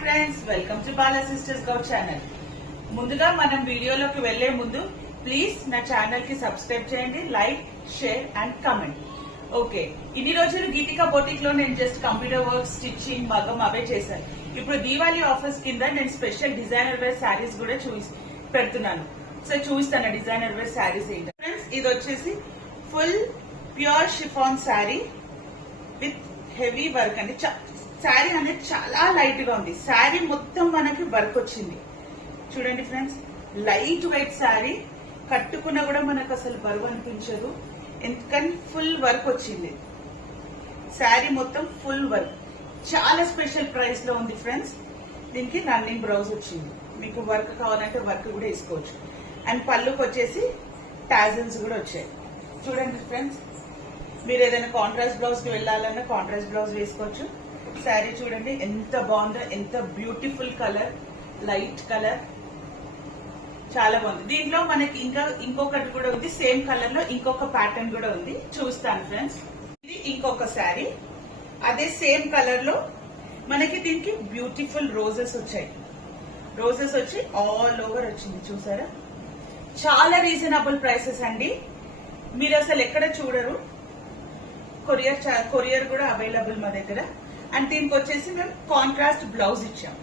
Friends, welcome to Bala sisters గౌ channel. ముందుగా మనం వీడియోలోకి వెళ్లే ముందు ప్లీజ్ నా ఛానల్ కి సబ్స్క్రైబ్ చేయండి, like, share and comment. Okay, ఇన్ని రోజులు గీతికా బొటిక్ లో నేను జస్ట్ కంప్యూటర్ వర్క్, స్టిచ్చింగ్, మగం అవే చేశాను. ఇప్పుడు దీవాళీ ఆఫర్స్ కింద నేను స్పెషల్ డిజైనర్ వేర్ శారీస్ కూడా పెడుతున్నాను. సో చూపిస్తాను డిజైనర్ వేర్ శారీస్ ఏంటి. ఫ్రెండ్స్, ఇది వచ్చేసి full pure chiffon sari with heavy work అండి. శారీ అనేది చాలా లైట్ గా ఉంది. శారీ మొత్తం మనకి వర్క్ వచ్చింది. చూడండి ఫ్రెండ్స్, లైట్ వెయిట్ శారీ, కట్టుకున్నా కూడా మనకు అసలు బరువు అనిపించదు. ఎందుకని ఫుల్ వర్క్ వచ్చింది. శారీ మొత్తం ఫుల్ వర్క్, చాలా స్పెషల్ ప్రైస్ లో ఉంది ఫ్రెండ్స్. దీనికి రన్నింగ్ బ్లౌజ్ వచ్చింది. మీకు వర్క్ కావాలంటే వర్క్ కూడా వేసుకోవచ్చు. అండ్ పళ్ళుకి వచ్చేసి టాజిల్స్ కూడా వచ్చాయి. చూడండి ఫ్రెండ్స్, మీరు ఏదైనా కాంట్రాస్ట్ బ్లౌజ్ కి వెళ్ళాలన్నా కాంట్రాస్ట్ బ్లౌజ్ వేసుకోవచ్చు. శారీ చూడండి ఎంత బాగుందో, ఎంత బ్యూటిఫుల్ కలర్, లైట్ కలర్, చాలా బాగుంది. దీంట్లో మనకి ఇంకా ఇంకొకటి కూడా ఉంది, సేమ్ కలర్ లో ఇంకొక ప్యాటర్న్ కూడా ఉంది, చూస్తాను ఫ్రెండ్స్. ఇది ఇంకొక శారీ, అదే సేమ్ కలర్ లో మనకి దీనికి బ్యూటిఫుల్ రోజెస్ వచ్చాయి. రోజెస్ వచ్చి ఆల్ ఓవర్ వచ్చింది, చూసారా? చాలా రీజనబుల్ ప్రైసెస్ అండి, మీరు అసలు ఎక్కడ చూడరు. కొరియర్ కూడా అవైలబుల్ మా దగ్గర. అండ్ దీనికి వచ్చేసి మేము కాంట్రాస్ట్ బ్లౌజ్ ఇచ్చాం.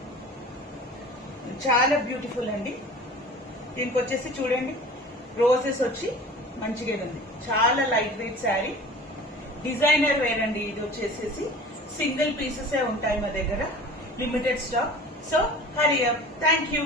చాలా బ్యూటిఫుల్ అండి. దీనికి వచ్చేసి చూడండి, రోజెస్ వచ్చి మంచిగా ఉంది. చాలా light weight sari, designer wear అండి. ఇది వచ్చేసేసి సింగిల్ పీసెస్ ఉంటాయి మా దగ్గర, limited stock. So hurry up. Thank you.